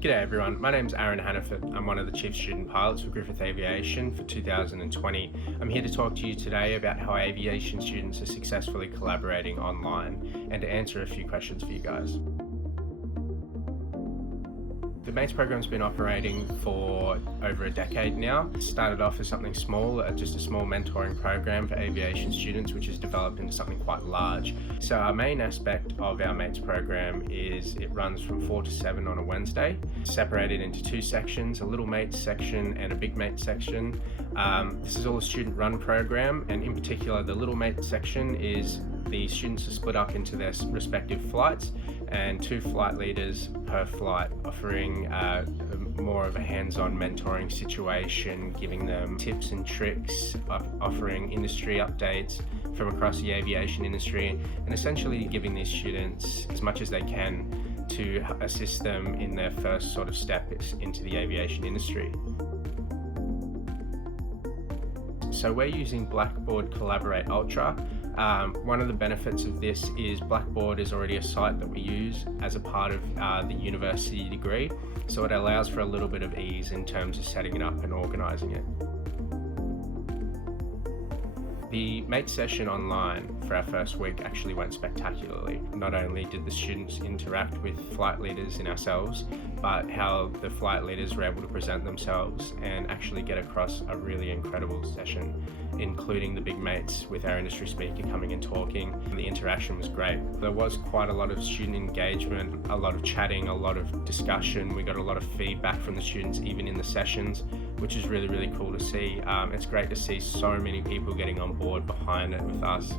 G'day everyone, my name's Hannaford. I'm one of the Chief Student Pilots for Griffith Aviation for 2020. I'm here to talk to you today about how aviation students are successfully collaborating online and to answer a few questions for you guys. The MATES program's been operating for over a decade now. It started off as something small, just a small mentoring program for aviation students, which has developed into something quite large. So our main aspect of our MATES program is it runs from 4 to 7 on a Wednesday, separated into two sections, a little MATES section and a big MATES section. This is all a student-run program, and in particular, the little MATES section is the students are split up into their respective flights and 2 flight leaders per flight, offering more of a hands-on mentoring situation, giving them tips and tricks, offering industry updates from across the aviation industry, and essentially giving these students as much as they can to assist them in their first sort of step into the aviation industry. So we're using Blackboard Collaborate Ultra. One of the benefits of this is Blackboard is already a site that we use as a part of the university degree, so it allows for a little bit of ease in terms of setting it up and organising it. The MATES session online for our first week actually went spectacularly. Not only did the students interact with flight leaders and ourselves, but how the flight leaders were able to present themselves and actually get across a really incredible session, including the big mates with our industry speaker coming and talking. The interaction was great. There was quite a lot of student engagement, a lot of chatting, a lot of discussion. We got a lot of feedback from the students even in the sessions, which is really, really cool to see. It's great to see so many people getting on board behind it with us.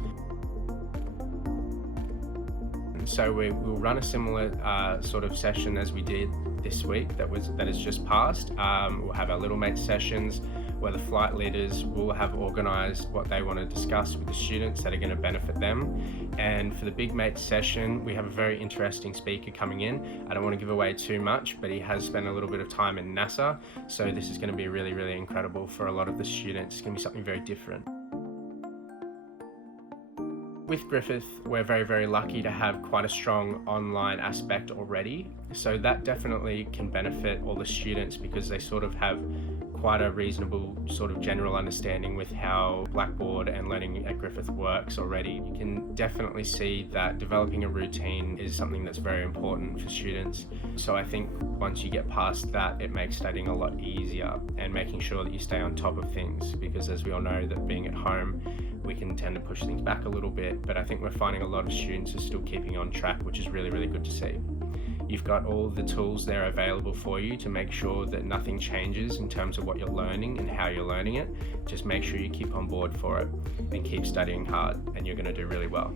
So we will run a similar sort of session as we did this week that has just passed. We'll have our little MATES sessions where the flight leaders will have organised what they want to discuss with the students that are going to benefit them. And for the big MATES session, we have a very interesting speaker coming in. I don't want to give away too much, but he has spent a little bit of time in NASA. So this is going to be really, really incredible for a lot of the students. It's going to be something very different. With Griffith, we're very, very lucky to have quite a strong online aspect already. So that definitely can benefit all the students because they sort of have quite a reasonable sort of general understanding with how Blackboard and learning at Griffith works already. You can definitely see that developing a routine is something that's very important for students. So I think once you get past that, it makes studying a lot easier and making sure that you stay on top of things, because as we all know that being at home, we can tend to push things back a little bit, but I think we're finding a lot of students are still keeping on track, which is really, really good to see. You've got all the tools there available for you to make sure that nothing changes in terms of what you're learning and how you're learning it. Just make sure you keep on board for it and keep studying hard, and you're going to do really well.